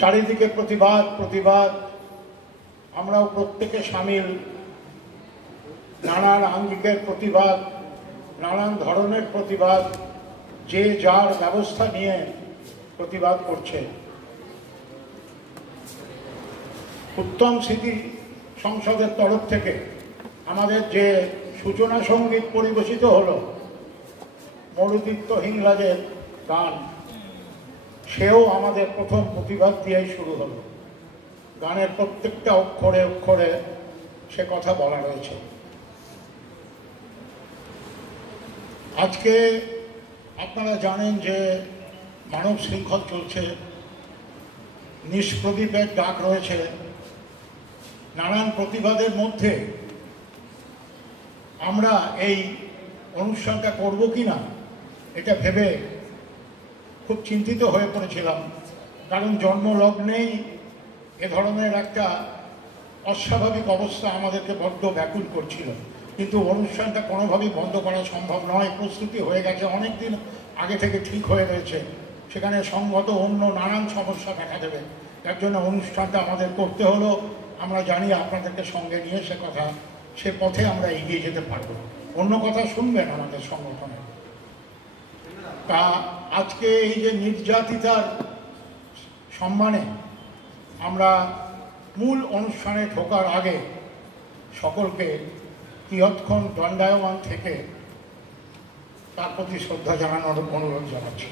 চারিদিকে প্রতিবাদ প্রতিবাদ, আমরাও প্রত্যেকে সামিল। নানান আঙ্গিকের প্রতিবাদ, নানান ধরনের প্রতিবাদ, যে যার ব্যবস্থা নিয়ে প্রতিবাদ করছে। উত্তম স্মৃতি সংসদের তরফ থেকে আমাদের যে সূচনা সঙ্গীত পরিবেশিত হলো, মরুদীপ্ত হিংলাজের গান, সেও আমাদের প্রথম প্রতিবাদ দিয়েই শুরু হলো। গানের প্রত্যেকটা অক্ষরে অক্ষরে সে কথা বলা রয়েছে। আজকে আপনারা জানেন যে মানব শৃঙ্খল চলছে, নিষ্প্রদীপের ডাক রয়েছে। নানান প্রতিবাদের মধ্যে আমরা এই অনুষ্ঠানটা করব কি না এটা ভেবে খুব চিন্তিত হয়ে পড়েছিলাম, কারণ জন্মলগ্নেই এ ধরনের একটা অস্বাভাবিক অবস্থা আমাদেরকে বড্ড ব্যাকুল করছিল। কিন্তু অনুষ্ঠানটা কোনোভাবেই বন্ধ করা সম্ভব নয়, প্রস্তুতি হয়ে গেছে, অনেক দিন আগে থেকে ঠিক হয়ে রয়েছে। সেখানে সঙ্গত অন্য নানান সমস্যা দেখা দেবে, তার জন্য অনুষ্ঠানটা আমাদের করতে হলো। আমরা জানি আপনাদেরকে সঙ্গে নিয়ে সে পথে আমরা এগিয়ে যেতে পারবো। অন্য কথা শুনবেন আমাদের সংগঠনে। তা আজকে এই যে নির্যাতিতার সম্মানে আমরা মূল অনুষ্ঠানে ঢোকার আগে সকলকে কিয়ৎক্ষণ দণ্ডায়মান থেকে তার প্রতি শ্রদ্ধা জানানোর অনুরোধ জানাচ্ছি।